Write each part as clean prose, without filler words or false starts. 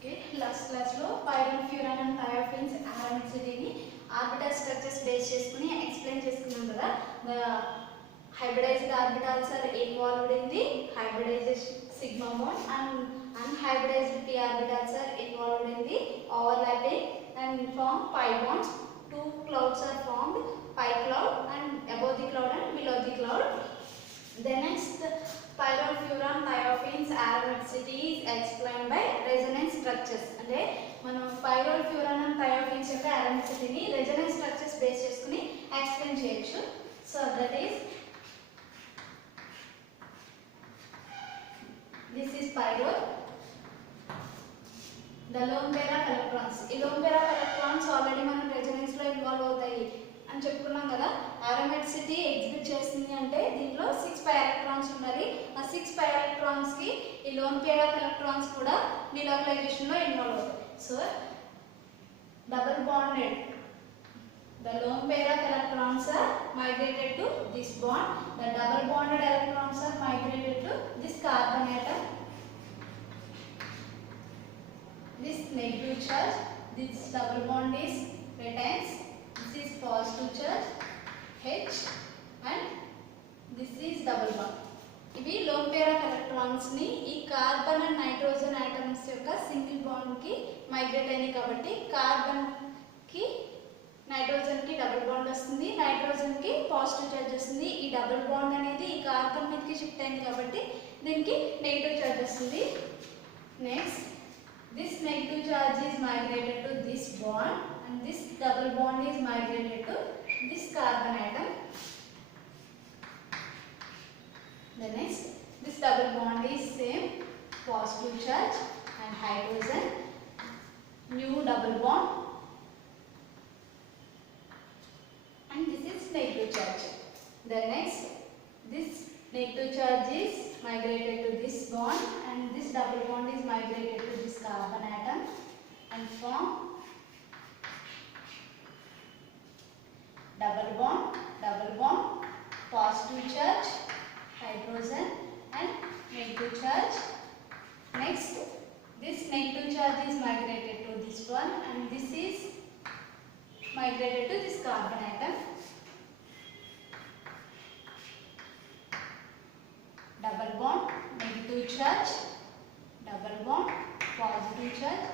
Okay, last class లో pyrrole furan and thiophene aromaticity ని orbital structures base చేసుకుని ఎక్స్ప్లెయిన్ చేసుకున్నాం కదా. The hybridized orbitals are involved in the hybridization sigma bond and unhybridized p orbitals are involved in the overlapping and form pi bonds. Two clouds are formed, pi cloud and above the cloud and below the cloud. The next pyrrole furan thiophenes aromaticity is explained by resonance structures. అంటే మనం pyrrole furan and thiophenes యొక్క aromaticity ని resonance structures base చేసుకుని ఎక్స్ప్లెయిన్ చేయొచ్చు. So that is this is pyrrole. The lone pair of electrons. ఈ lone pair of electrons already మనం resonance లో involve అవుతాయి అని చెప్పుకున్నాం కదా. aromaticity ఎగ్జిబిట్ చేస్తుంది అంటే దీంట్లో 6 పై ఎలక్ట్రాన్స్ ఉండాలి. ఆ 6 పై ఎలక్ట్రాన్స్ కి ఈ లోన్ పేర్ ఆఫ్ ఎలక్ట్రాన్స్ కూడా డిలోకలైజేషన్ లో ఇన్వాల్వ్ అవుతాయి. So double bonded the lone pair of electrons are migrated to this bond. The double bonded electrons are migrated to this carbon atom. This negative charge, this double bond is retains. This is positive charge H and this is double bond. ఇవి lone pair of electrons ని ఈ carbon and nitrogen atoms యొక్క single bond కి మైగ్రేట్ అయినాయి కాబట్టి కార్బన్ కి నైట్రోజన్ కి double bond వస్తుంది, నైట్రోజన్ కి పాజిటివ్ చార్జ్ వస్తుంది. ఈ డబుల్ బాండ్ అనేది ఈ కార్బన్ మీదకి షిఫ్ట్ అయింది కాబట్టి దీనికి నెగిటివ్ చార్జ్ వస్తుంది. Next this negative charge is migrated to this bond and this double bond is migrated to this carbon atom. The next, this double bond is same positive charge and hydrogen, new double bond and this is negative charge. The next, this negative charge is migrated to this bond and this double bond is migrated to this carbon atom and form double bond, positive charge, hydrogen and negative charge. Next, this negative charge is migrated to this one and this is migrated to this carbon atom. Double bond, negative charge, double bond, positive charge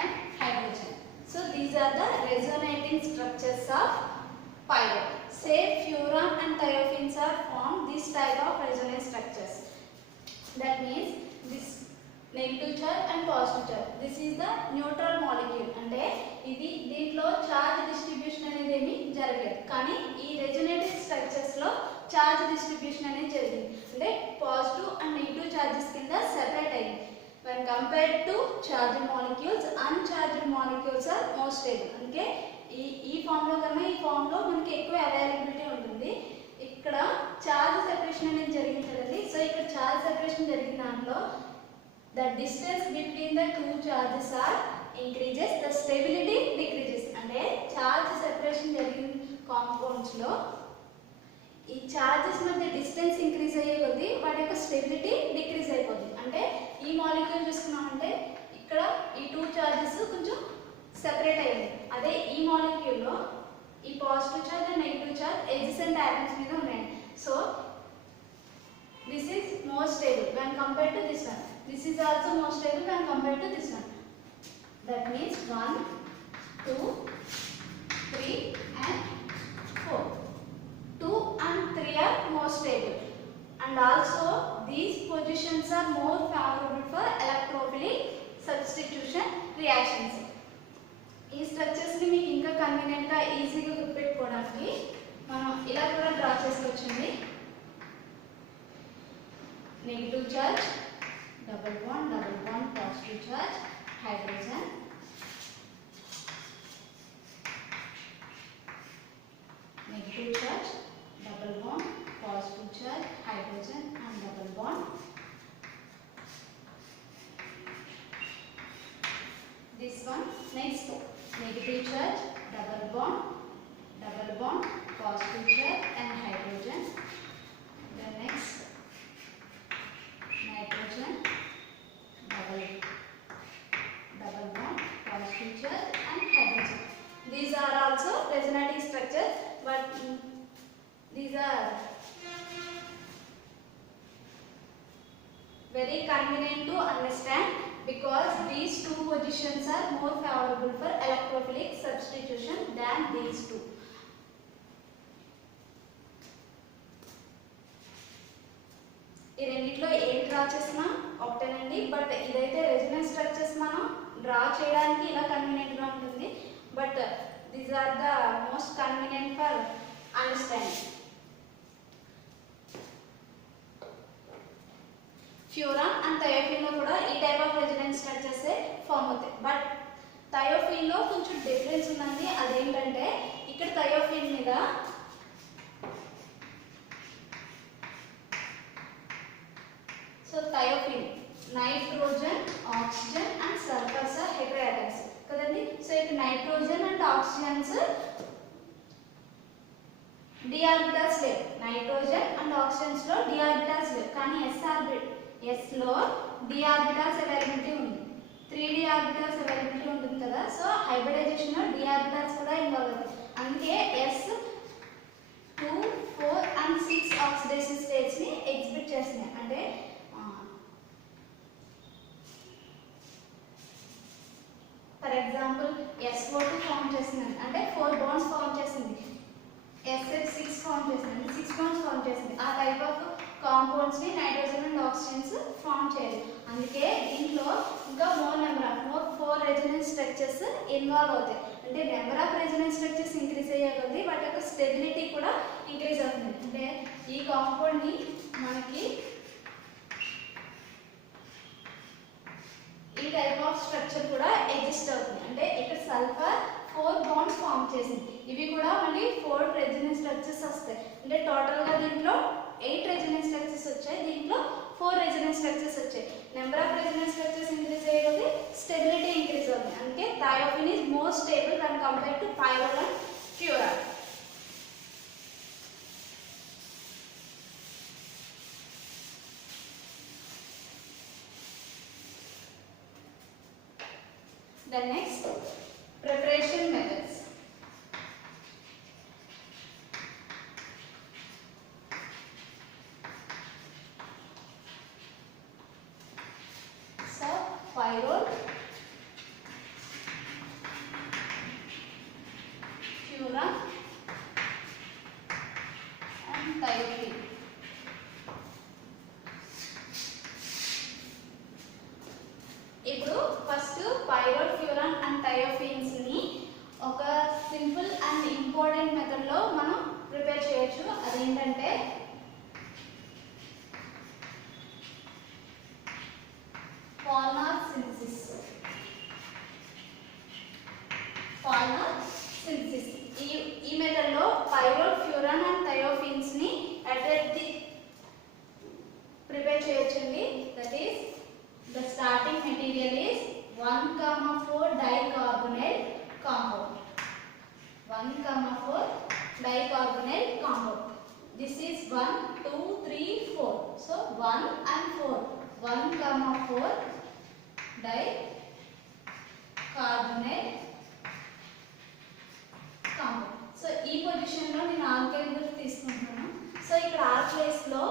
and hydrogen. So these are the resonating structures of pyrrole. Say furan and thiophenes are formed this type of resonance structures. That means this negative charge and positive charge. This is the neutral molecule. అంటే ఇది దీంట్లో charge distribution అనేది ఏమీ జరగలేదు, కానీ ఈ resonating structures లో charge distribution అనేది జరిగింది. అంటే పాజిటివ్ అండ్ నెగిటివ్ చార్జెస్ కింద సెపరేట్ అయ్యింది. when compared to charged molecules, uncharged molecules are more stable. అంటే ఈ ఫామ్ లో కన్నా ఈ ఫామ్ లో మనకి ఎక్కువ అవైలబిలిటీ ఉంటుంది. ఇక్కడ చార్జ్ సెపరేషన్ అనేది జరిగింది కదండి. సో ఇక్కడ చార్జ్ సెపరేషన్ జరిగిన దాంట్లో the distance between the two charges are increases, the stability decreases. అంటే చార్జ్ సెపరేషన్ జరిగిన కాంపౌండ్స్ లో ఈ చార్జెస్ మధ్య డిస్టెన్స్ ఇంక్రీజ్ అయ్యే కొద్దీ వాటి యొక్క స్టెబిలిటీ డిక్రీజ్ అయిపోతుంది. అంటే ఈ మాలిక్యూల్ చూసుకున్నామంటే ఇక్కడ ఈ టూ చార్జెస్ కొంచెం సెపరేట్ అయ్యింది. అదే ఈ మాలిక్యూల్లో ఈ positive charge and negative charge adjacent atoms మీద ఉన్నాయి. So this is more stable when compared to this one. This is also more stable when compared to this one. That means 1, 2, 3 and 4. 2 and 3 are more stable and also these positions are more favorable for electrophilic substitution reactions. ఈ స్ట్రక్చర్స్ ని మీకు ఇంకా కన్వీనియంట్ గా ఈజీగా గుర్తుపెట్టుకోవడానికి మనం ఇలా కూడా డ్రా చేసుకోవచ్చండి. Negative charge, double bond, positive charge, hydrogen, negative charge, double bond, positive charge, hydrogen and double bond. This one, next, negative charge, double bond, positive charge and hydrogen. The next, nitrogen, double These are also resonating structures, but these are very convenient to understand because these two positions are more favorable for electrophilic substitution than these two. ఈ రెండిట్లో ఏం డ్రా చేసినా ఒకటేనండి, బట్ ఇదైతే resonance structures మనం డ్రా చేయడానికి ఇలా convenient గా ఉంటుంది, but these are the most convenient for understanding. Furan and thiophene లో కూడా ఈ type of resonance structures form అవుతాయి, బట్ థయోఫిన్ లో కొంచెం డిఫరెన్స్ ఉందండి. అదేంటంటే ఇక్కడ థయోఫిన్ మీద thiophene nitrogen, oxygen and sulphurs are heteroatoms కదండి. సో ఇక్కడ nitrogen and oxygens d orbitals లేవు, నైట్రోజన్ అండ్ ఆక్సిజన్స్ లో d ఆర్బిటాల్స్ లేవు, కానీ s లో d ఆర్బిటాల్స్ అవైలబిలిటీ ఉంది, 3d ఆర్బిటాల్స్ అవైలబిలిటీ ఉంటుంది కదా. సో హైబ్రిడైజేషన్ లో d ఆర్బిటాల్స్ కూడా ఇన్వాల్వ్ అవుతాయి. అందుకే s 2, 4 and 6 ఆక్సిడేషన్ స్టేట్స్ ని ఎగ్జిబిట్ చేస్తున్నాయి. అంటే ఫర్ ఎగ్జాంపుల్ SO2 ఫామ్ చేసింది అంటే 4 బాండ్స్ ఫామ్ చేసింది, SH6 ఫామ్ చేసింది, 6 బాండ్స్ ఫామ్ చేసింది. ఆ టైప్ ఆఫ్ కాంపౌండ్స్ ని నైట్రోజన్ అండ్ ఆక్సిజన్స్ ఫామ్ చేయాలి. అందుకే దీంట్లో ఇంకా మోర్ 4 రెజొనెన్స్ స్ట్రక్చర్స్ ఇన్వాల్వ్ అవుతాయి. అంటే number of resonance structures increase అయ్యే కొద్దీ వాటి యొక్క స్టెబిలిటీ కూడా ఇంక్రీజ్ అవుతుంది. అంటే ఈ కాంపౌండ్ ని మనకి ఈ టైప్ ఆఫ్ స్ట్రక్చర్ కూడా ఎగ్జిస్ట్ అవుతుంది. అంటే ఇక్కడ సల్ఫర్ 4 బాండ్స్ ఫామ్ చేసింది, ఇవి కూడా మళ్ళీ 4 రెజొనెన్స్ స్ట్రక్చర్స్ వస్తాయి. అంటే టోటల్ గా దీంట్లో 8 రెజొనెన్స్ స్ట్రక్చర్స్ వచ్చాయి, దీంట్లో 4 రెజొనెన్స్ స్ట్రక్చర్స్ వచ్చాయి. Number of resonance structures increase అయ్యేది స్టెబిలిటీ ఇంక్రీజ్ అవుతుంది. అందుకే thiophene is more stable when compared to pyrrole and furan. The next preparation methods. So pyrrole, furan and thiophin. ఇప్పుడు ఫస్ట్ పైరోల్, ఫ్యూరాన్ అండ్ థయోఫిన్స్ ని ఒక simple and important method లో మనం ప్రిపేర్ చేయొచ్చు. అదేంటంటే పాలిమర్ సింథసిస్. ఈ మెథడ్ లో పైరోల్, ఫ్యూరాన్ అండ్ థయోఫిన్స్ ని ప్రిపేర్ చేయొచ్చండి. That is the starting material is 1,4 dicarbonyl compound. 1,4 dicarbonyl compound. This is 1, 2, 3, 4. So 1 and 4. 1,4 dicarbonyl compound. So ఈ పొజిషన్ లో నేను ఆల్కైల్ గ్రూప్ తీసుకుంటున్నాను. సో ఇక్కడ ఆ ప్లేస్ లో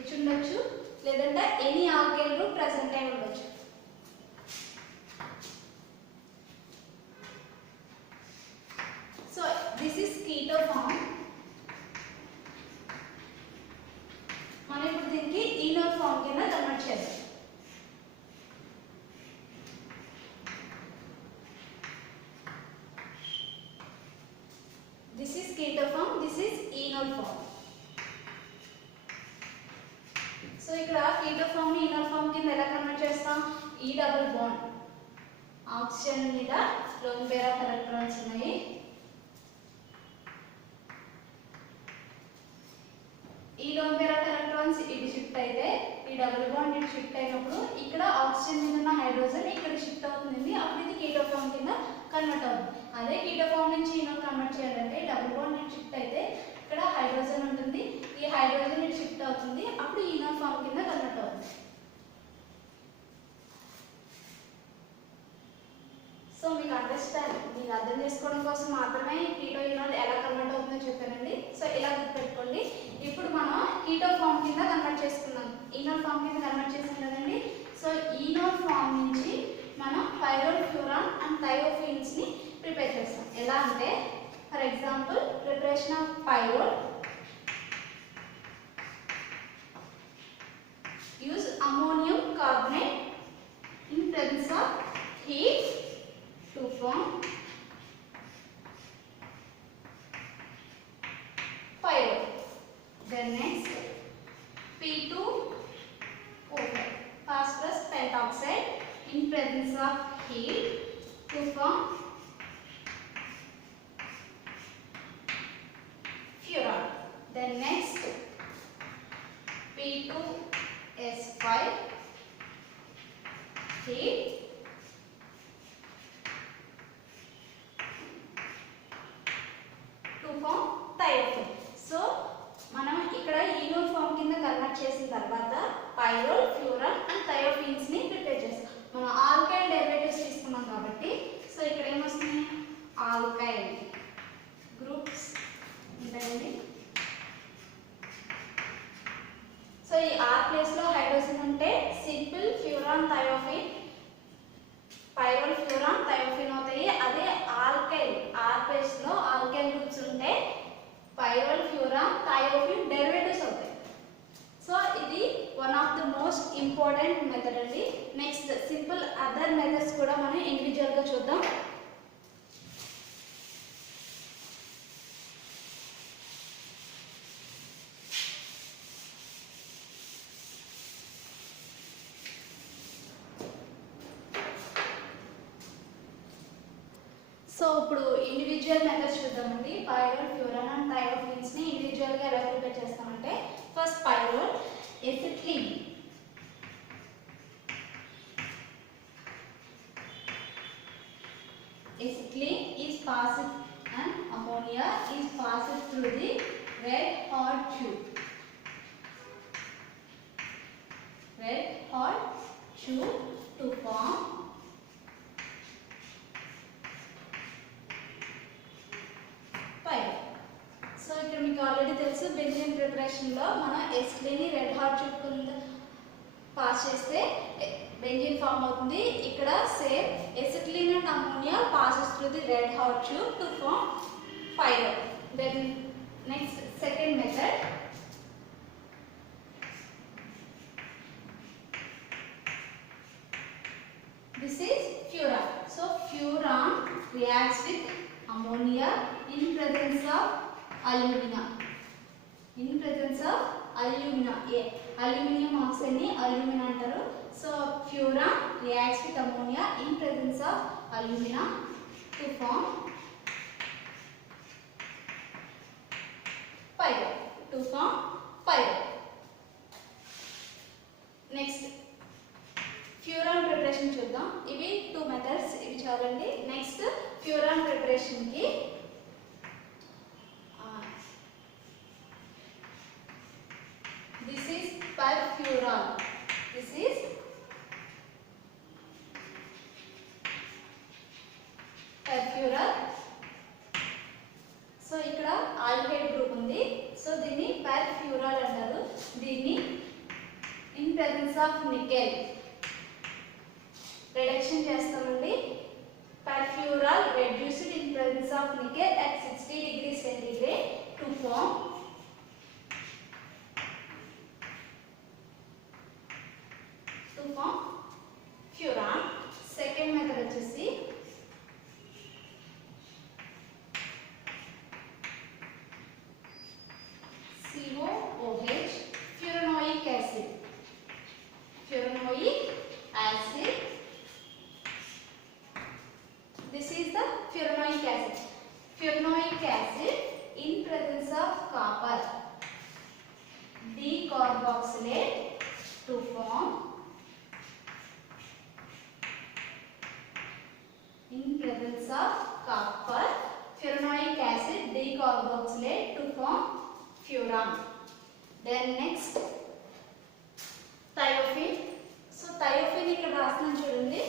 H ఉండొచ్చు, లేదంటే ఎనీ ఆల్కైల్ గ్రూప్ ప్రెసెంట్ అయి ఉండొచ్చు. So this is keto form. మనం ఇప్పుడు దీనికి ఈనోల్ ఫామ్ కింద కన్వర్ట్ చేద్దాం. This is keto form, this is enol form. So ఇక్కడ కీటో ఫామ్ ని ఈనోల్ ఫామ్ కింద ఎలా కన్వర్ట్ చేస్తాం? ఈ డబుల్ బాండ్ ఆక్సిజన్ మీద లోన్ పేర్ ఆఫ్ ఎలక్ట్రాన్స్ ఉన్నాయి. ఈ లోన్ పేర్ ఆఫ్ ఎలక్ట్రాన్స్ ఇటు షిఫ్ట్ అయితే ఈ డబుల్ బాండ్ ఇటు షిఫ్ట్ అయినప్పుడు ఇక్కడ ఆక్సిజన్ మీద ఉన్న హైడ్రోజన్ ఇక్కడ షిఫ్ట్ అవుతుంది. అప్పుడు ఇది కీటో ఫామ్ కింద కన్వర్ట్ అవుతుంది. అదే కీటో ఫామ్ నుంచి ఈనోల్ కన్వర్ట్ చేయాలంటే డబుల్ బాండ్ ఇటు షిఫ్ట్ అయితే ఇక్కడ హైడ్రోజన్ ఉంటుంది, ఈ హైడ్రోజన్ ఇటు షిఫ్ట్ అవుతుంది, అప్పుడు ఈనోల్ ఫామ్ కింద కన్వర్ట్ అవుతుంది. సో సో మీకు అర్థం చేసుకోవడం కోసం మాత్రమే కీటో ఇనాల్ ఎలా కన్వర్ట్ అవుతుందో చెప్పానండి. సో ఇలా గుర్తుపెట్టుకోండి. ఇప్పుడు మనం కీటో ఫామ్ కింద కన్వర్ట్ చేసుకున్నాం, ఈనోల్ ఫామ్ కింద కన్వర్ట్ చేసాం కదండి. సో ఈనోల్ ఫామ్ నుంచి మనం పైరోల్, ఫ్యూరాన్ అండ్ థయోఫిన్స్ ని ప్రిపేర్ చేస్తాం. ఎలా అంటే for example preparation of pyrrole, use ammonium carbonate in presence of heat to form pyrrole. Then next P2O5 phosphorus pentoxide in presence of heat to form furan. Then next P2S5 heat to form thiophene. So మనం ఇక్కడ enol form కింద కన్వర్ట్ చేసిన తర్వాత pyrrole, furan and థయోఫిన్స్ ని ప్రిపేర్ చేస్తాం. మనం alkyl derivatives తీసుకున్నాం కాబట్టి సో ఇక్కడ ఏమొస్తుంది, ఆల్కైల్ గ్రూప్స్ ఉంటాయండి. సో ఈ ఆర్ ప్లేస్ లో హైడ్రోజన్ ఉంటే simple furan, thiophene, pyrrole, furan, thiophene అవుతాయి. అదే ఆల్కైల్ ఆర్ ప్లేస్ లో ఆల్కైల్ గ్రూప్స్ ఉంటే పైరోల్, ఫ్యూరాన్, థయోఫిన్ డెరివేటివ్స్ అవుతాయి. సో ఇది one of the most important method అండి. నెక్స్ట్ సింపుల్ అదర్ మెథడ్స్ కూడా మనం ఇండివిజువల్ గా చూద్దాం. సో ఇప్పుడు ఇండివిజువల్ మెథడ్స్ చూద్దామండి. పైరోల్, ఫ్యూరాన్ అండ్ థయోఫిన్స్ ని ఇండివిజువల్ గా ఎలా ప్రిపేర్ చేస్తామంటే first pyrrole, acetylene, acetylene is passed and ammonia is passed through the red hot tube. Red hot tube to form pyrrole. So ఇక్కడ మీకు ఆల్రెడీ తెలుసు బెంజీన్ ప్రిపరేషన్ లో మనం ఎసిటిలీన్ ని రెడ్ హాట్ ట్యూబ్ కింద పాస్ చేస్తే బెంజీన్ ఫామ్ అవుతుంది. ఇక్కడ same acetylene and ammonia passes through the red hot tube to form pyrrole. Then next second method, this is furan. So furan reacts with ammonia in presence of alumina. In presence of alumina, aluminium oxide ni alumina antaru. So furan reacts with ammonia in presence of alumina to form pyrrole. Next furan preparation చూద్దాం. ఇవి two methods, ఇవి చాలండి. Next furan preparation కి this is perfuran. This is perfuran. So ఇక్కడ alkyl group ఉంది. So దీన్ని furfural అంటారు. దీన్ని in presence of nickel reduction చేస్తామండి. Furfural reduced in presence of nickel at 60 degrees centigrade to form furan. Second method వచ్చేసి COOH, furanoic acid. Furanoic acid. This is the furanoic acid. Furanoic acid in presence of copper decarboxylate to form in presence of copper furanoic acid decarboxylate to form furan. Then next thiophene. So thiophene ఇక్కడ రాస్తున్నాను చూడండి.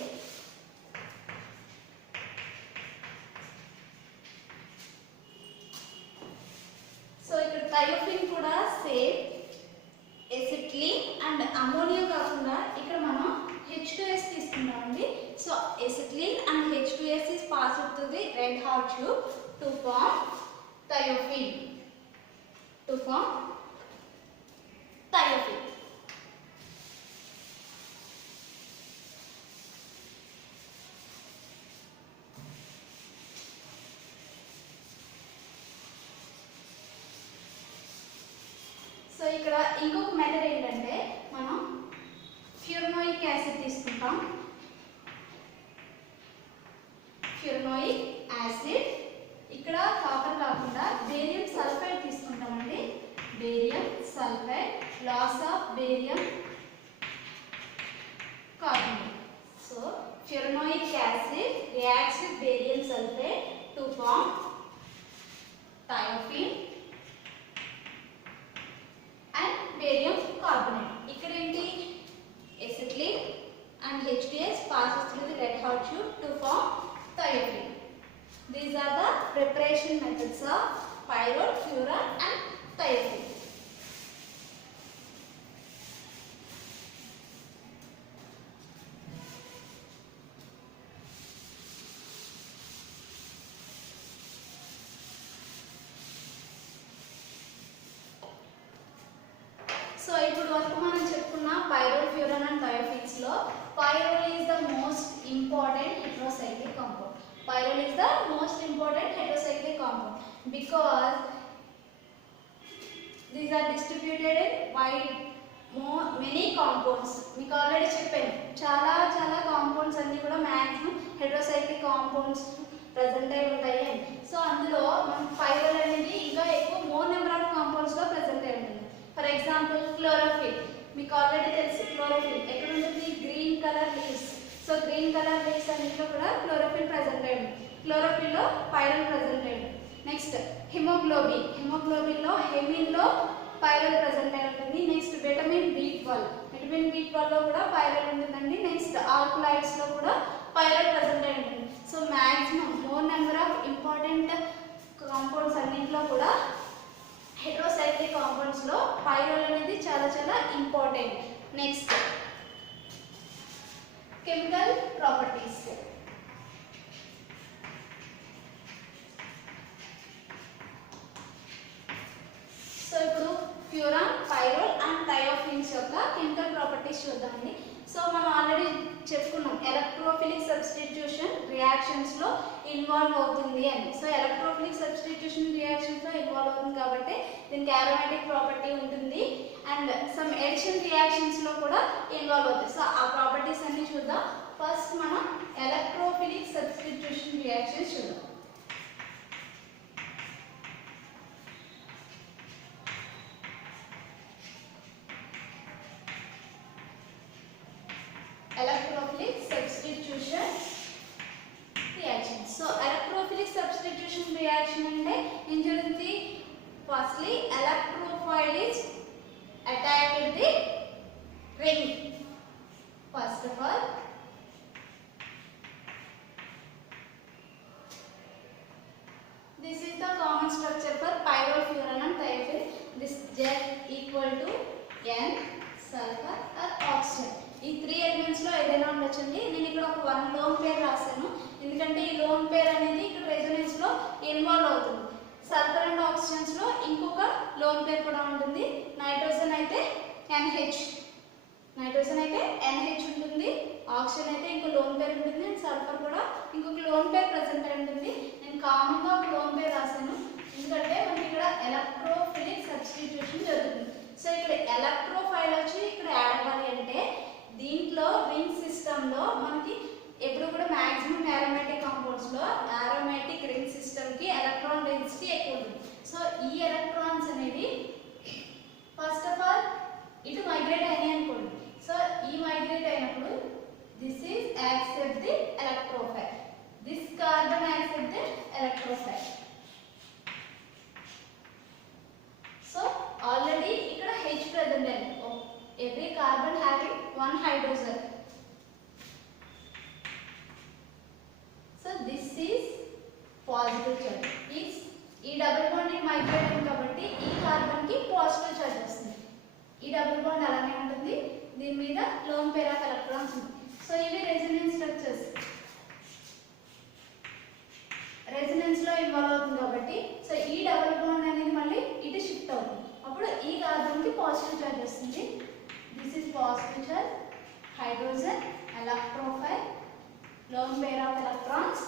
hot tube to form thiophene. To form thiophene. So ఇక్కడ ఇంకొక method ఏంటంటే మనం furanoic acid తీసుకుంటాం. Furanoic acid ఇక్కడ copper కాకుండా బేరియం సల్ఫైడ్ తీసుకుంటామండి. Barium sulphide, loss of barium carbonate. So furanoic acid reacts with barium sulfate to form thiophene and barium carbonate. ఇక్కడ ఏంటి acetylene and H2S passes through the red hot tube to form thiophene. These are the preparation methods of pyrrole, furan and thiophene. So ఇప్పుడు వరకు మనం చెప్పుకున్న పైరోల్, ఫ్యూరన్ అండ్ థయోఫీన్స్ లో pyrrole is the most important heterocyclic compound. Pyrrole is the most important heterocyclic compound because these are distributed in many compounds. మీకు ఆల్రెడీ చెప్పాను చాలా కాంపౌండ్స్ అన్ని కూడా మాక్సిమం హెటరోసైక్లిక్ కాంపౌండ్స్ ప్రెజెంట్ అయి ఉంటాయి అని. సో అందులో మన పైరోల్ అనేది ఇంకా ఎక్కువ మోర్ నెంబర్ ఆఫ్ కాంపౌండ్స్ లో ప్రెజెంట్ అయి ఉంటుంది. ఫర్ ఎగ్జాంపుల్ క్లోరోఫిల్, మీకు ఆల్రెడీ తెలుసు క్లోరోఫిల్ ఎక్కడ ఉంటుంది, green colour leaves. So green colour leaves అన్నింటిలో కూడా క్లోరోఫిల్ ప్రెజెంట్ అయ్యింది. క్లోరోఫిల్లో పైరల్ ప్రెజెంట్ అయ్యింది. నెక్స్ట్ హిమోగ్లోబిన్, హిమోగ్లోబిన్లో హెమిన్లో పైరల్ ప్రెజెంట్ అయి ఉంటుంది. నెక్స్ట్ విటమిన్ B12, విటమిన్ B12లో కూడా పైరల్ ఉంటుందండి. నెక్స్ట్ ఆల్కలాయిడ్స్లో కూడా పైరల్ ప్రెజెంట్ అయి ఉంటుంది. So maximum more number of important compounds అన్నింటిలో కూడా హెటరోసైక్లిక్ కాంపౌండ్స్లో పైరల్ అనేది చాలా important. Next chemical properties. So ఇప్పుడు ఫ్యూరాన్, పైరోల్ అండ్ థయోఫీన్స్ యొక్క కెమికల్ ప్రాపర్టీస్ చూద్దామండి. సో మనం ఆల్రెడీ చెప్పుకున్నాం ఎలక్ట్రోఫిలిక్ సబ్స్టిట్యూషన్ రియాక్షన్స్ లో ఇన్వాల్వ్ అవుతుంది అని. సో ఎలక్ట్రోఫిలిక్ సబ్స్టిట్యూషన్ రియాక్షన్స్ లో ఇన్వాల్వ్ అవుతుంది కాబట్టి దీనికి అరోమాటిక్ ప్రాపర్టీ ఉంటుంది అండ్ సమ్ ఎడిషన్ రియాక్షన్స్ లో కూడా ఇన్వాల్వ్ అవుతుంది. సో ఆ ప్రాపర్టీస్ అన్ని చూద్దాం. ఫస్ట్ మనం ఎలక్ట్రోఫిలిక్ సబ్స్టిట్యూషన్ రియాక్షన్స్ చూద్దాం. Electrophilic substitution reaction. So electrophilic substitution reaction ante em jarugundi, firstly electrophile is attacked the ring. First of all this is the common structure for pyrrole, furan and thiophene. This Z equal to N sulfur or oxygen. ఈ 3 ఎలిమెంట్స్ లో ఏదైనా ఉండొచ్చండి. నేను ఇక్కడ ఒక 1 lone pair రాశాను ఎందుకంటే ఈ లోన్ పేర్ అనేది ఇక్కడ రెజొనెన్స్ లో ఇన్వాల్వ్ అవుతుంది. సల్ఫర్ అండ్ ఆక్సిజన్స్ లో ఇంకొక లోన్ పేర్ కూడా ఉంటుంది. నైట్రోజన్ అయితే NH, నైట్రోజన్ అయితే NH ఉంటుంది, ఆక్సిజన్ అయితే ఇంకో లోన్ పేర్ ఉంటుంది అండ్ సల్ఫర్ కూడా ఇంకొక లోన్ పేర్ ప్రెజెంట్ అయి ఉంటుంది. నేను కామన్ గా ఒక లోన్ పేర్ రాశాను ఎందుకంటే మనకి ఇక్కడ ఎలక్ట్రోఫిలిక్ సబ్స్టిట్యూషన్ జరుగుతుంది. సో ఇక్కడ ఎలక్ట్రోఫైల్ వచ్చి ఇక్కడ యాడ్ అవ్వాలి అంటే దీంట్లో రింగ్ సిస్టమ్ లో మనకి ఎప్పుడు కూడా మాక్సిమం aromatic కాంపౌండ్స్ లో aromatic రింగ్ సిస్టమ్ కి ఎలక్ట్రాన్ డెన్సిటీ ఎక్కువ ఉంటుంది. సో ఈ ఎలక్ట్రాన్స్ అనేవి ఫస్ట్ ఆఫ్ ఆల్ ఇటు మైగ్రేట్ అయినాయి అనుకోండి. సో ఈ మైగ్రేట్ అయినప్పుడు this is accept the electrophile, this carbon accept the electrophile. So already ఇక్కడ H ప్రెజెంట్ అయింది. every carbon having one hydrogen. So this is positive charge. ఈ డబుల్ బాండ్ ని మైగ్రేట్ అయింది కాబట్టి ఈ కార్బన్ కి పాజిటివ్ చార్జ్ వస్తుంది. ఈ డబుల్ బాండ్ అలానే ఉంటుంది, దీని మీద లోన్ పేర్ ఆఫ్ ఎలక్ట్రాన్స్ ఉంది. సో ఇవి రెజొనెన్స్ స్ట్రక్చర్స్. రెజొనెన్స్ లో ఇన్వాల్వ్ అవుతుంది కాబట్టి సో ఈ డబుల్ బాండ్ అనేది మళ్ళీ ఇటు షిఫ్ట్ అవుతుంది. అప్పుడు ఈ కార్బన్ కి పాజిటివ్ చార్జ్ వస్తుంది. This is positive charge, hydrogen, electrophile, lone pair of electrons.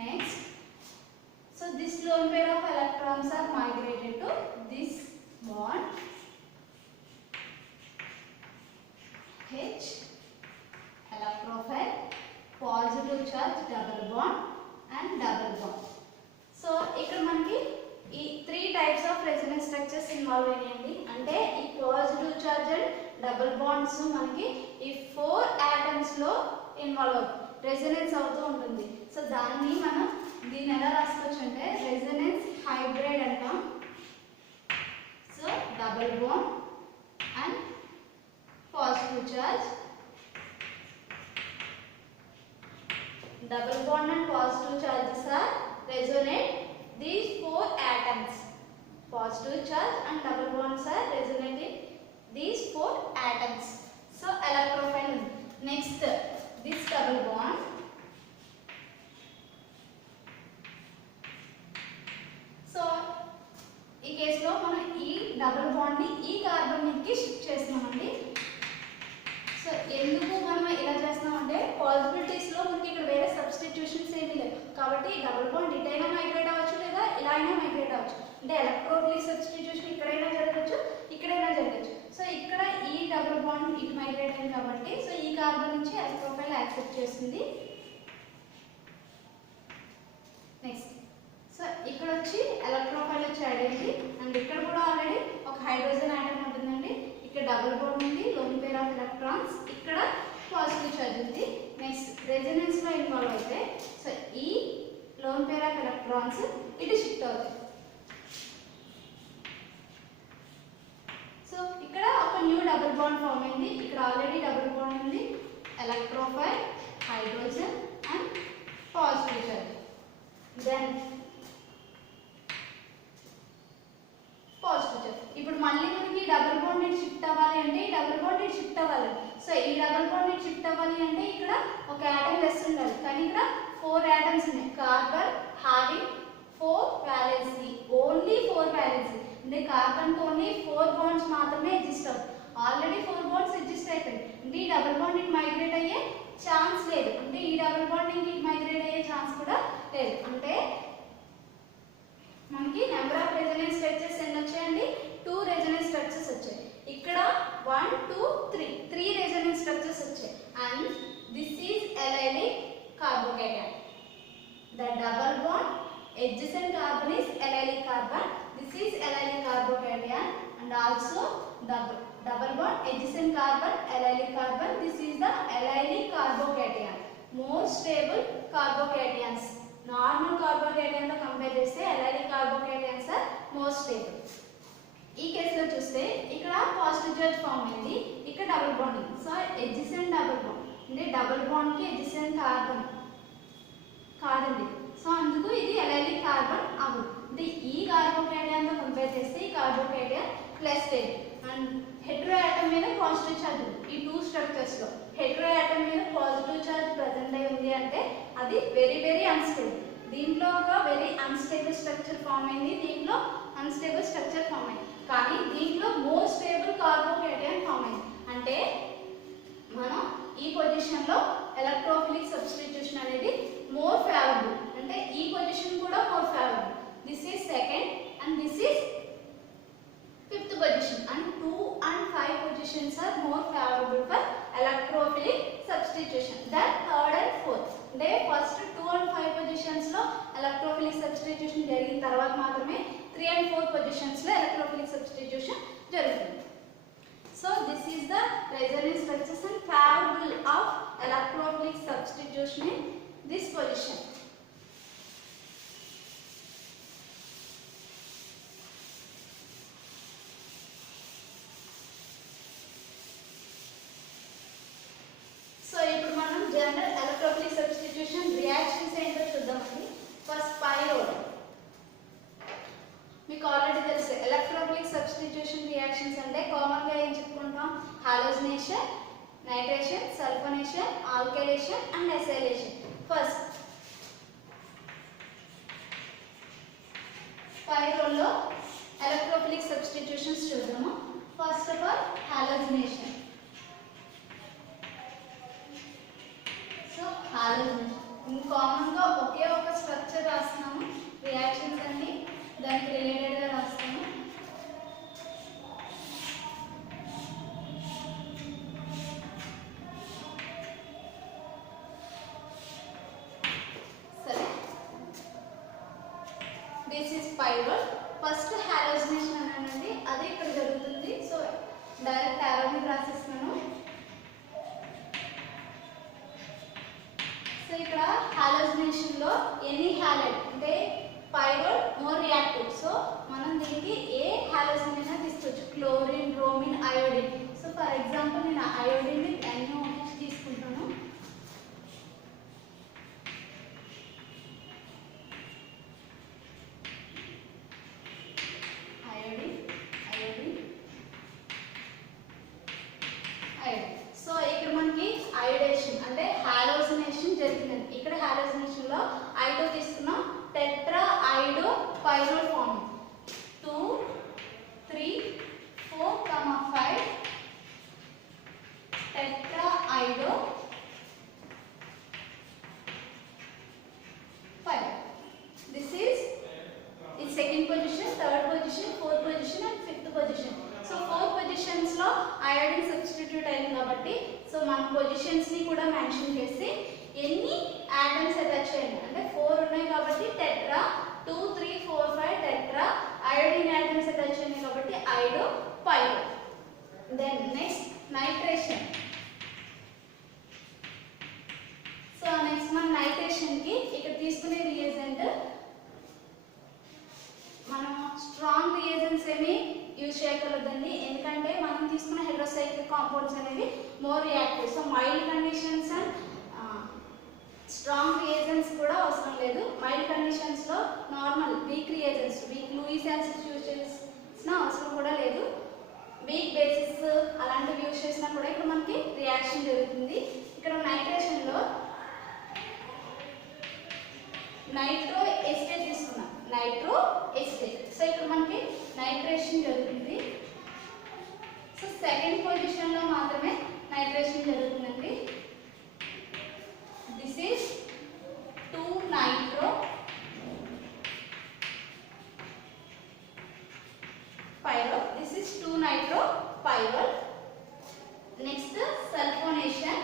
Next, so this lone pair of electrons are migrated to this bond H, electrophile, positive charge, double bond and double bond. So ఇక్కడ మనకి ఈ 3 types of resonance structures involve అయ్యాయండి. అంటే ఈ positive charge and double bonds మనకి ఈ 4 ఆటమ్స్ లో ఇన్వాల్వ్ అవుతుంది, రెజొనెన్స్ అవుతూ ఉంటుంది. సో దీన్ని ఎలా రాసుకోవచ్చు అంటే రెజొనెన్స్ హైబ్రిడ్ అంటాం. So double bond and positive charge, double bond and positive charges are resonate these 4 atoms. Positive charge and double bonds are resonating these 4 atoms. So electrophile. Next, this double bond. So ఈ కేసులో మనం ఈ double bond ని ఈ కార్బన్ మీదకి షిఫ్ట్ చేస్తున్నామండి. సో ఎందుకు మనం ఇలా చేస్తున్నామంటే పాసిబిలిటీస్ లో మనకి ఇక్కడ వేరే సబ్స్టిట్యూషన్స్ ఏమీ లేవు కాబట్టి డబుల్ బాండ్ ఇటైనా మైగ్రేట్ అవ్వచ్చు లేదా ఇలా అయినా మైగ్రేట్ అవ్వచ్చు. అంటే ఎలక్ట్రోఫిలిక్ సబ్స్టిట్యూషన్ ఇక్కడైనా జరగచ్చు, ఇక్కడైనా జరగచ్చు. సో ఇక్కడ ఈ డబుల్ బాండ్ ఇటు మైగ్రేట్ అయింది కాబట్టి సో ఈ కార్బన్ నుంచి ఎలక్ట్రోఫైల్ యాక్సెప్ట్ చేస్తుంది. నెక్స్ట్, సో ఇక్కడ వచ్చి ఎలక్ట్రోఫైల్ వచ్చి యాడ్ అయింది అండ్ ఇక్కడ కూడా ఆల్రెడీ ఒక హైడ్రోజన్ ఆటమ్ ఉంటుందండి. ఇక్కడ డబుల్ బాండ్ ఉంది, లోన్ పేర్ ఆఫ్ ఎలక్ట్రాన్స్, ఇక్కడ పాజిటివ్ చార్జ్ ఉంది. నెక్స్ట్ రెజొనెన్స్ లో ఇన్వాల్వ్ అయితే సో ఈ లోన్ పేర్ ఆఫ్ ఎలక్ట్రాన్స్ ఇటు షిఫ్ట్ అవుతాయి. సో ఇక్కడ ఒక న్యూ డబుల్ బాండ్ ఫామ్ అయింది. ఇక్కడ ఆల్రెడీ డబుల్ బాండ్ ఉంది, electrophile, hydrogen and positive charge. Then positive charge. ఇప్పుడు మళ్ళీ మనకి డబుల్ బాండ్ ఇటు షిఫ్ట్ అవ్వాలి అంటే ఈ డబుల్ బాండ్ ఇటు షిఫ్ట్ అవ్వాలి. సో ఈ డబుల్ బాండ్ ఇటు షిఫ్ట్ అవ్వాలి అంటే ఇక్కడ ఒక ఆటమ్ లెస్ ఉండాలి. కానీ ఇక్కడ 4 ఆటమ్స్ ఉన్నాయి. కార్బన్ హ్యావింగ్ 4 valency, ఓన్లీ 4 valency. అంటే కార్బన్ తోని 4 బాండ్స్ మాత్రమే ఎగ్జిస్ట్ అవుతాయి. ఆల్రెడీ 4 బాండ్స్ ఎగ్జిస్ట్ అయిపోయి అంటే ఈ డబుల్ బాండ్ ఇటు మైగ్రేట్ అయ్యే ఛాన్స్ లేదు. అంటే ఈ డబుల్ బాండ్ ఇటు మైగ్రేట్ అయ్యే ఛాన్స్ కూడా లేదు. అంటే మనకి నెంబర్ ఆఫ్ రెజొనెన్స్ స్ట్రక్చర్స్ ఎన్ని వచ్చాయండి? 2 రెజొనెన్స్ స్ట్రక్చర్స్ వచ్చాయి. ఇక్కడ 1 2 3 రెజొనెన్స్ స్ట్రక్చర్స్ వచ్చాయి. And this is allylic carbocation. The double bond adjacent carbon is allylic carbon. This is allylic carbocation and also the double bond adjacent carbon allylic carbon. This is the allylic carbocation. More stable carbocations. Normal carbocation తో compare చేస్తే allylic carbocations are more stable. ఈ కేసులో చూస్తే ఇక్కడ positive charge form అయింది, ఇక్కడ double bond ఉంది. So adjacent double bond అంటే డబుల్ బాండ్ కి ఎడ్జసెంట్ కార్బన్ కాదండి. సో అందుకు ఇది allylic కార్బన్ అవ్వదు. అంటే ఈ కార్బోకేటైన్ తో కంపేర్ చేస్తే ఈ carbocation plus stable and hetero atom మీద పాజిటివ్ చార్జ్ ఉంది. ఈ 2 స్ట్రక్చర్స్ లో హెట్రో ఆటమ్ మీద పాజిటివ్ చార్జ్ ప్రెజెంట్ అయి ఉంది అంటే అది వెరీ అన్స్టేబుల్. దీంట్లో ఒక వెరీ అన్స్టేబుల్ స్ట్రక్చర్ ఫామ్ అయింది, దీంట్లో అన్స్టేబుల్ స్ట్రక్చర్ ఫామ్ అయింది. కానీ దీంట్లో మోర్ స్టేబుల్ కార్బోకేటైన్ ఫామ్ అయింది. అంటే మనం ఈ పొజిషన్ లో ఎలక్ట్రోఫిలిక్ సబ్స్టిట్యూషన్ అనేది మోర్ ఫేవరబుల్. అంటే ఈ పొజిషన్ కూడా more favourable. This is second and this is 5th position and 2 and 5 positions are more favorable for electrophilic substitution than 3rd and 4th. అంటే ఫస్ట్ 2 and 5 positions లో ఎలక్ట్రోఫిలిక్ సబ్స్టిట్యూషన్ జరిగిన తర్వాత మాత్రమే 3 and 4 positions లో ఎలక్ట్రోఫిలిక్ సబ్స్టిట్యూషన్ జరుగుతుంది. So this is the resonance structures and favorable of electrophilic substitution in this position. So ఇప్పుడు మనం general electrophilic substitution reactions ఏంటో చూద్దామండి. ఫస్ట్ పైరోల్ మీకు ఆల్రెడీ తెలుసు. ఎలక్ట్రోఫిలిక్ సబ్స్టిట్యూషన్ రియాక్షన్స్ అంటే కామన్ గా ఏం చెప్పుకుంటాం? Halogenation, nitration, sulphonation, alkylation and acylation. First పైరోల్లో ఎలక్ట్రోఫిలిక్ సబ్స్టిట్యూషన్స్ చూద్దాము. First of all halogenation. So halogenation కామన్గా ఒకే ఒక స్ట్రక్చర్ రాస్తున్నాము, రియాక్షన్స్ అన్ని దానికి రిలేటెడ్గా రాస్తాము. This is pyrrole. First halogenation అనేది అది ఇక్కడ జరుగుతుంది. సో డైరెక్ట్ ఆరోని రాసిస్తున్నాను. సో ఇక్కడ హాలోజినేషన్ లో ఎనీ హాలైడ్ అంటే పైరోల్ మోర్ రియాక్టివ్. సో మనం దీనికి ఏ హాలోజిన్ అయినా తీసుకోవచ్చు, chlorine, bromine, iodine. So for example నేను అయోడిన్ ని NaOH తీసుకుంటాను. సో ఇక్కడ మనకి అయోడేషన్ అంటే హాలోజినేషన్ జరిగింది. ఇక్కడ హాలోజినేషన్ లో ఐడో తీసుకున్నాం, tetra iodo pyrrole form 2 3 4 5 tetra iodo 5. This is in second position, third position, fourth position and fifth position. So 4 positions లో iodine substitute అయింది కాబట్టి సో మన పొజిషన్స్ ని కూడా మెన్షన్ చేసి ఎన్ని ఆటమ్స్ అటాచ్ అయ్యాయి అంటే 4 ఉన్నాయి కాబట్టి tetra, 2 3 4 5 tetra, iodine atoms attach అయ్యాయి కాబట్టి iodo pyrrole. Then next nitration. So next మన నైట్రేషన్ కి ఇక్కడ తీసుకునే రియేజెంట్ మనం స్ట్రాంగ్ రియేజెంట్స్ ఏమి యూజ్ చేయగలదండి, ఎందుకంటే మనం తీసుకున్న హైడ్రోసైక్లిక్ కాంపౌండ్స్ అనేవి more reactive. So mild conditions and strong reagents కూడా అవసరం లేదు. మైల్డ్ కండిషన్స్ లో normal weak reagents, weak Lewis acid use చేసిన అవసరం కూడా లేదు. వీక్ బేసిస్ అలాంటివి యూజ్ చేసినా కూడా ఇక్కడ మనకి రియాక్షన్ జరుగుతుంది. ఇక్కడ నైట్రేషన్ లో నైట్రో ఎస్టేట్ తీసుకున్నాం, నైట్రో ఎస్టేట్. సో ఇక్కడ మనకి నైట్రేషన్ జరుగుతుంది. సో సెకండ్ పొజిషన్ లో మాత్రమే నైట్రేషన్ జరుగుతుందండి. This is 2 nitro pyro. This is 2 nitro pyrrole. Next sulphonation.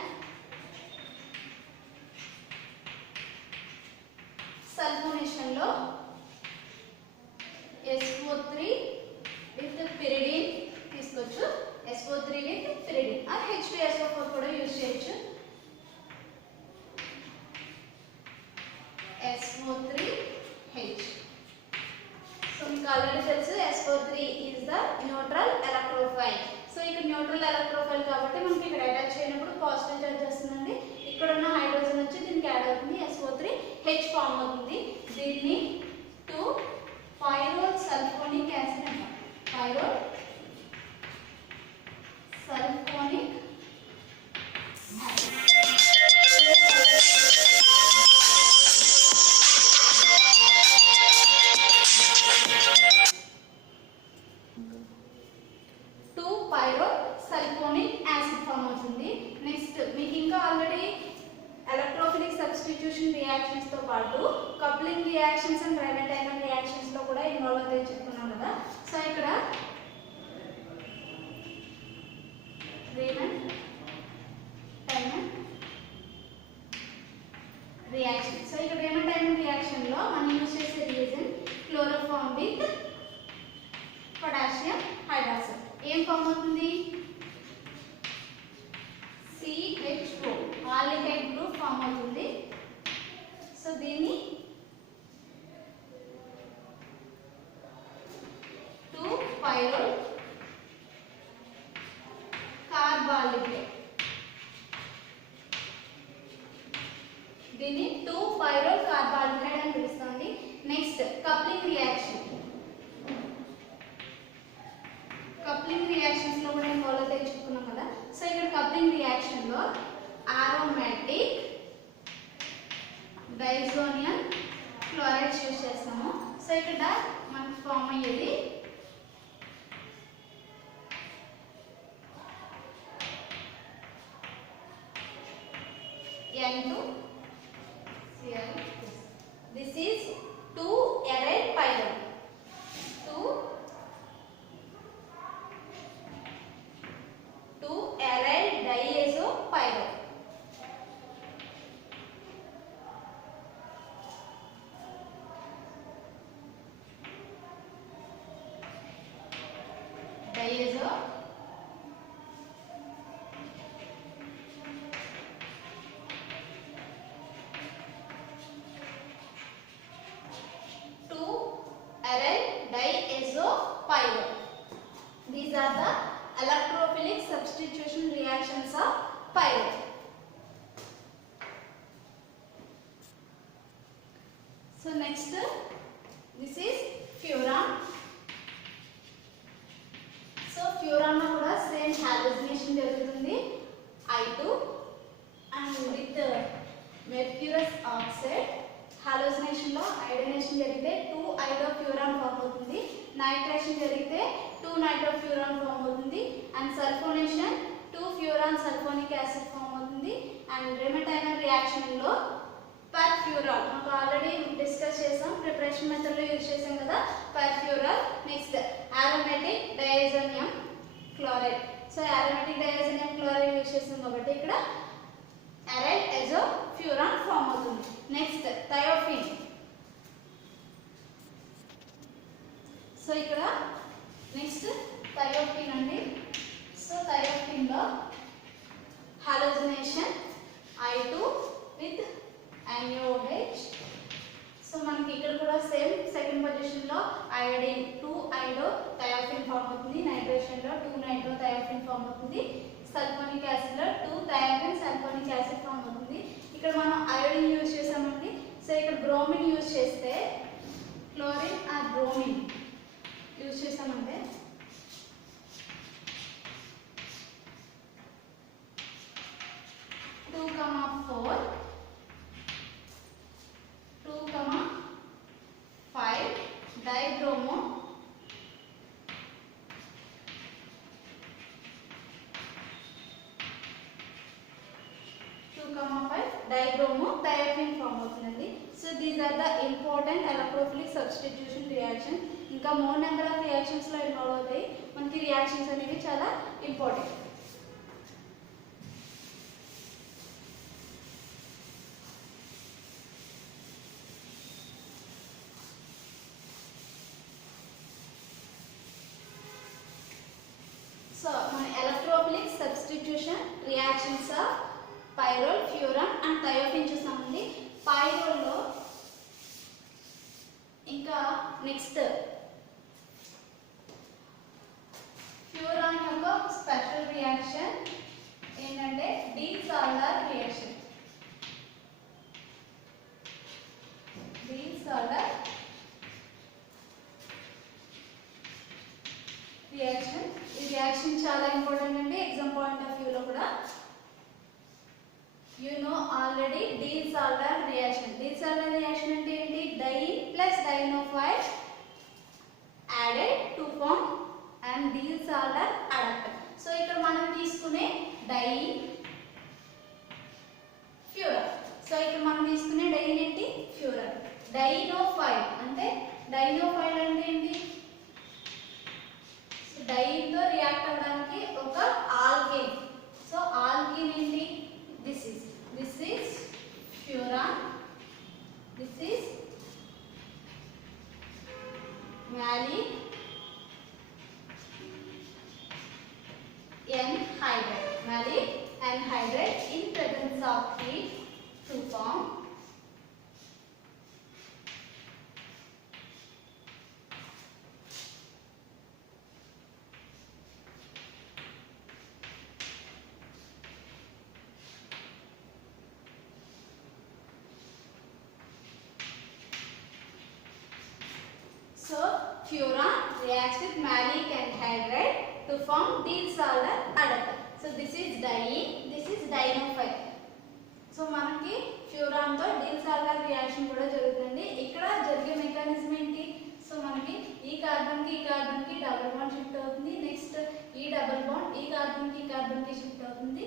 Sulphonation లో SO3 విత్ పిరిడిన్ తీసుకోవచ్చు, SO3 with pyridine are H2SO4 కూడా యూజ్ చేయొచ్చు. SO3H. సో మీకు ఆల్రెడీ తెలుసు SO3 is the neutral electrophile. So ఇక్కడ న్యూట్రల్ ఎలక్ట్రోఫైల్ కాబట్టి మనకి ఇక్కడ అటాచ్ అయినప్పుడు పాజిటివ్ చార్జ్ వస్తుందండి. ఇక్కడ ఉన్న హైడ్రోజన్ వచ్చి దీనికి యాడ్ అవుతుంది, SO3H ఫామ్ అవుతుంది. దీన్ని 2 పైరోల్ సల్ఫోనిక్ యాసిడ్ అంటాం. Pyrrole sulphonic acid. 2 pyrrole sulphonic acid form అవుతుంది. నెక్స్ట్ మీకు ఇంకా ఆల్రెడీ ఎలక్ట్రోఫిలిక్ సబ్స్టిట్యూషన్ రియాక్షన్స్ తో పాటు కప్లింగ్ రియాక్షన్స్ అండ్ రైబోటైమల్ రియాక్షన్స్ లో కూడా ఇన్వాల్వ్ అవుతాయి చెప్పుకున్నాం కదా. సో ఇక్కడ రేమన్ టైమన్ రియాక్షన్. సో ఇక్కడ రేమన్ టైమన్ రియాక్షన్ లో మనం యూజ్ చేసే reagent chloroform with potassium hydroxide. ఏం ఫామ్ అవుతుంది? CH2 ఆల్డిహైడ్ గ్రూప్ ఫామ్ అవుతుంది. సో దీన్ని 2 పైరోల్ కార్బాల్డిహైడ్. దీన్ని 2 పైరోల్ కార్బాల్డిహైడ్ అని పిలుస్తుంది. Next coupling reaction. Coupling reactions లో కూడా ఇన్వాల్వ్ అవుతాయి చెప్పుకున్నాం కదా. సో ఇక్కడ కప్లింగ్ రియాక్షన్ లో ఆరోమాటిక్ డైజోనియం క్లోరైడ్స్ యూజ్ చేస్తాము. సో ఇక్కడ మనకి ఫామ్ అయ్యేది N2Cl. This is 2-aryl pyrrole. 2-aryl diazopyrrole. These are the electrophilic substitution reactions of pyrrole. So next, this is furan. So furan lo kuda same halogenation jarugutundi I2 and with mercurous oxide. Halogenation లో iodination జరిగితే 2-iodofuran form అవుతుంది, నైట్రేషన్ జరిగితే 2-nitrofuran form అవుతుంది, and sulphonation 2-furan sulphonic acid form అవుతుంది. And రెమటైనల్ reaction లో furfural మనకు already discuss చేసాం, ప్రిపరేషన్ మెథడ్ లో యూజ్ చేసాం కదా furfural. Next aromatic diazonium chloride. So aromatic diazonium chloride use చేసాం కాబట్టి ఇక్కడ aryl azofuran ఫామ్ అవుతుంది. Next thiophene. సో ఇక్కడ నెక్స్ట్ థయోఫిన్ అండి. సో థయోఫిన్ లో halogenation I2 with NaOH. So మనకి ఇక్కడ కూడా సేమ్ సెకండ్ పొజిషన్ లో అయోడిన్ 2-iodo థయోఫిన్ ఫామ్ అవుతుంది, నైట్రేషన్ లో 2-nitro థయోఫిన్ ఫామ్ అవుతుంది, సల్ఫోనిక్ యాసిడ్ లో 2-thiophene సల్ఫోనిక్ యాసిడ్ ఫామ్ అవుతుంది. ఇక్కడ మనం అయోడిన్ యూజ్ చేసామండి. సో ఇక్కడ బ్రోమిన్ యూజ్ చేస్తే క్లోరిన్ ఆర్ బ్రోమిన్ యూజ్ చేసామంటే 2,4 2,5 డైబ్రోమో 2,5 డైబ్రోమో థయోఫిన్ ఫామ్ అవుతుందండి. So these are the important electrophilic substitution reaction. ఇంకా మోర్ నెంబర్ ఆఫ్ రియాక్షన్స్ లో ఇన్వాల్వ్ అవుతాయి. మనకి రియాక్షన్స్ అనేవి చాలా ఇంపార్టెంట్. సో మన electrophilic substitution reactions of pyrrole, furan and thiophene చూసామండి. పైరోల్ లో ఇంకా నెక్స్ట్ ఫ్యూరాన్ యొక్క స్పెషల్ రియాక్షన్ ఏంటంటే డీసాల్డర్ రియాక్షన్. Diels Alder reaction. ఈ రియాక్షన్ చాలా ఇంపార్టెంట్ అండి ఎగ్జామ్ పాయింట్ ఆఫ్ వ్యూ లో కూడా. You know already Diels Alder reaction. Diels Alder reaction అంటే ఏంటి? Diene plus dienophile added to form and Diels Alder adduct. So ఇక్కడ మనం తీసుకునే డైన్ ఫ్యూరన్. సో ఇక్కడ మనం తీసుకునే డైన్ ఏంటి? ఫ్యూరన్. డైనోఫైల్ అంటే డైనోఫైల్ అంటే ఏంటి? డైన్ తో రియాక్ట్ అవ్వడానికి ఒక ఆల్కేన్. సో ఆల్కేన్ ఏంటి? This is furan, this is malic anhydride. Malic anhydride in presence of heat to form furan reacts with malic anhydride to form Diels Alder adduct. So this is diene, this is dienophile. సో మనకి furan తో Diels Alder reaction కూడా జరుగుతుంది. ఇక్కడ జరిగే మెకానిజం ఏంటి? కార్బన్ కి double bond shift అవుతుంది. నెక్స్ట్ ఈ డబుల్ బాండ్ ఈ కార్బన్ కి షిఫ్ట్ అవుతుంది.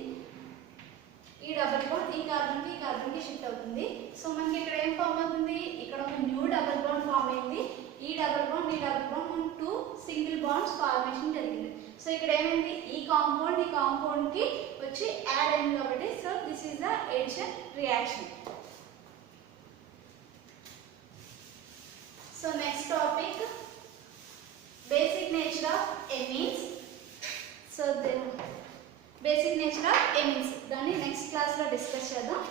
ఈ డబుల్ బాండ్ ఈ కార్బన్ కి షిఫ్ట్ అవుతుంది. సో మనకి ఇక్కడ ఏం ఫామ్ అవుతుంది, ఇక్కడ ఒక న్యూ డబుల్ బాండ్ ఫామ్ అయింది. ఈ double bond two single bonds formation జరిగింది. సో ఇక్కడ ఏమైంది, ఈ కాంపౌండ్ కి వచ్చి యాడ్ అయింది కాబట్టి so this is the addition reaction. So next topic basic nature of ఎమీన్స్. సో బేసిక్ నేచర్ ఆఫ్ ఎమీన్స్ దాన్ని నెక్స్ట్ క్లాస్లో డిస్కస్ చేద్దాం.